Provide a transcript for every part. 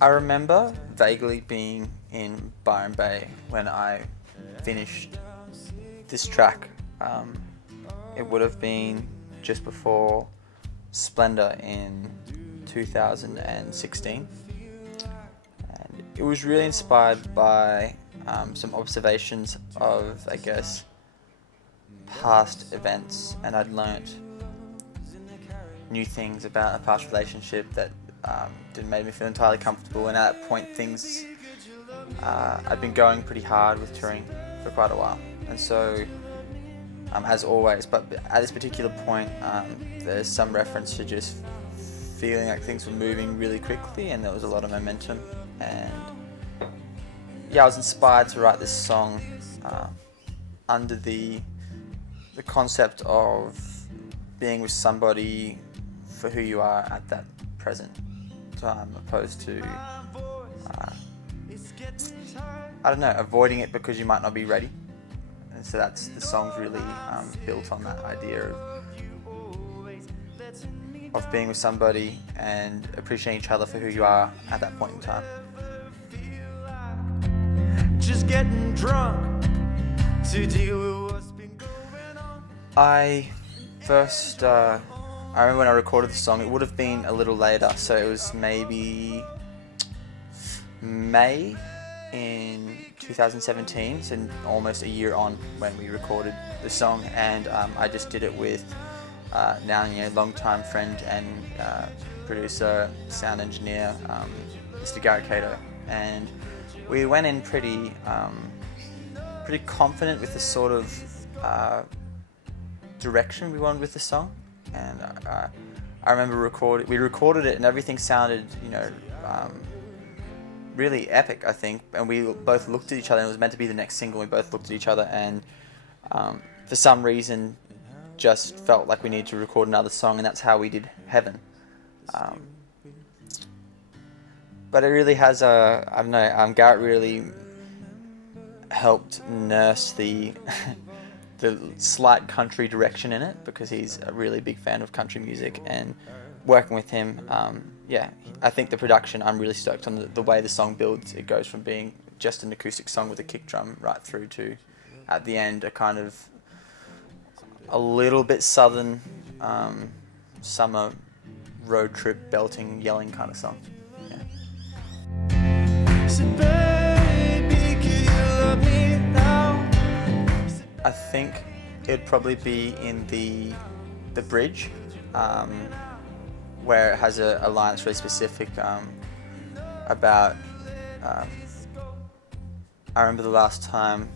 I remember vaguely being in Byron Bay when I finished this track. It would have been just before Splendor in 2016. And it was really inspired by some observations of, I guess, past events, and I'd learnt new things about a past relationship that didn't make me feel entirely comfortable, and at that point things I'd been going pretty hard with touring for quite a while, and so as always, but at this particular point there's some reference to just feeling like things were moving really quickly and there was a lot of momentum, and yeah, I was inspired to write this song under the concept of being with somebody for who you are at that present time, opposed to I don't know, avoiding it because you might not be ready. And so the song's really built on that idea of being with somebody and appreciating each other for who you are at that point in time. Just getting drunk to deal with what's been going on. I remember when I recorded the song, it would have been a little later, so it was maybe May in 2017, so almost a year on when we recorded the song, and I just did it with now long-time friend and producer, sound engineer, Mr. Garrett Cato, and we went in pretty confident with the sort of direction we wanted with the song, and I remember we recorded it and everything sounded, really epic, I think, and we both looked at each other, and it was meant to be the next single. We both looked at each other and for some reason just felt like we needed to record another song, and that's how we did Heaven. But it really has Garrett really helped nurse the the slight country direction in it, because he's a really big fan of country music, and working with him, I think the production, I'm really stoked on the way the song builds. It goes from being just an acoustic song with a kick drum right through to, at the end, a kind of a little bit southern summer road trip belting, yelling kind of song. Yeah. So baby, can you love me now? I think it'd probably be in the bridge, where it has a line that's really specific about I remember the last time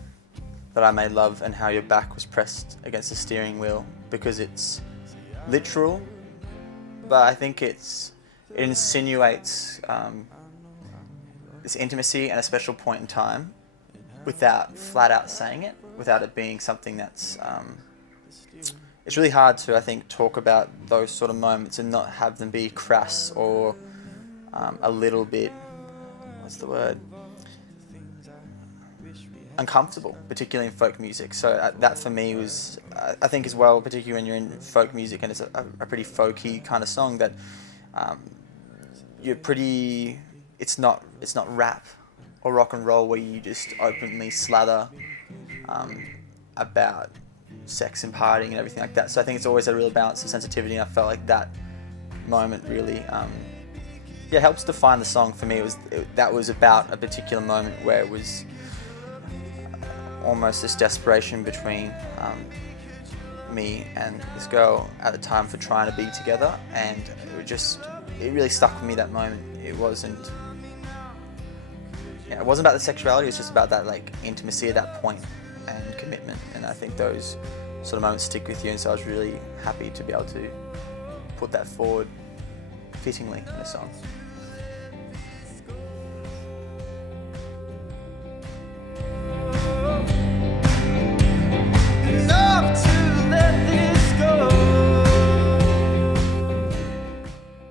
that I made love and how your back was pressed against the steering wheel, because it's literal, but I think it insinuates this intimacy and a special point in time without flat out saying it, without it being something that's it's really hard to, I think, talk about those sort of moments and not have them be crass or a little bit, what's the word, uncomfortable, particularly in folk music. So that for me was, I think as well, particularly when you're in folk music and it's a pretty folky kind of song, that it's not rap or rock and roll where you just openly slather about sex and partying and everything like that. So I think it's always a real balance of sensitivity, and I felt like that moment really helps define the song for me. That was about a particular moment where it was almost this desperation between me and this girl at the time for trying to be together, and it really stuck with me, that moment. It wasn't about the sexuality, it's just about that intimacy at that point and commitment, and I think those sort of moments stick with you, and so I was really happy to be able to put that forward fittingly in a song.